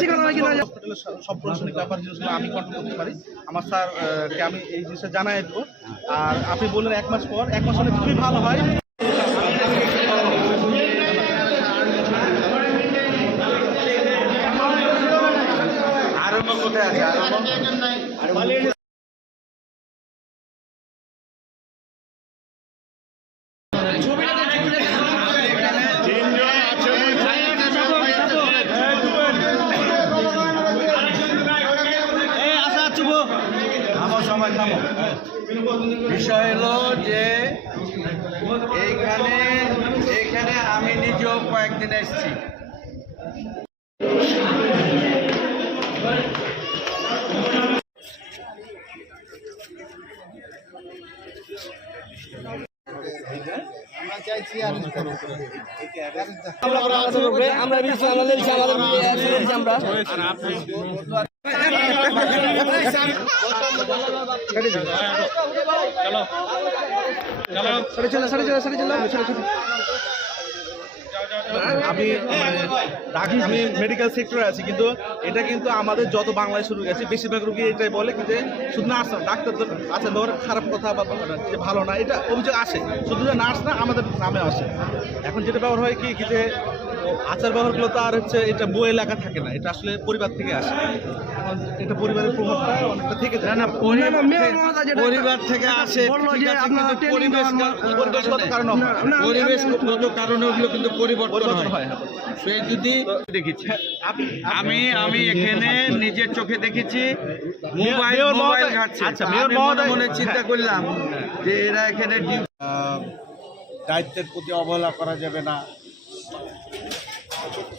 শেখানো কিনা হসপিটালের সব- সব প্রশাসনিক ব্যাপার জিনিসগুলো আমি কন্ট্রোল করতে পারি। আমার স্যার আহ, কে আমি এই জিনিসটা জানাই দেবো আর আপনি বললেন এক মাস পর এক মাস হলে খুবই ভালো হয়। আরম্ভ কোথায় আছে আরম্ভ থামো বিষয় হলো যে এইখানে এইখানে আমি নিজেও কয়েকদিন এসেছি। আমরা সরে চলো আমি ডাক আমি মেডিকেল সেক্টরে আছি, কিন্তু এটা কিন্তু আমাদের যত বাংলায় শুরু আছে বেশিরভাগ রুগী এটাই বলে যে, শুধু নার্স না, ডাক্তার তো আছে ধর, খারাপ কথা বা যে ভালো না, এটা অভিযোগ আসে। শুধু নার্স না, আমাদের নামে আসে। এখন যেটা ব্যবহার হয় কি যে আচার ব্যবহারগুলো তো আর হচ্ছে এটা বই এলাকা থাকে না এটা আসলে পরিবার থেকে আসে। এটা পরিবারের প্রভাবটা অনেকটা থেকে যায়। না পরিবার থেকে আসে পরিবেশগত কারণে পরিবেশগত কারণে ওগুলো কিন্তু পরিবর্তন হয়। হয় হ্যাঁ। সে যদি দেখেছি। আমি আমি এখানে নিজের চোখে দেখেছি মোবাইল মোবাইল ঘাটছে। আচ্ছা, মেয়র মনে মহোদয়- মনে চিন্তা করলাম যে এরা এখানে দায়িত্বের প্রতি অবহেলা করা যাবে না। Sẽ được.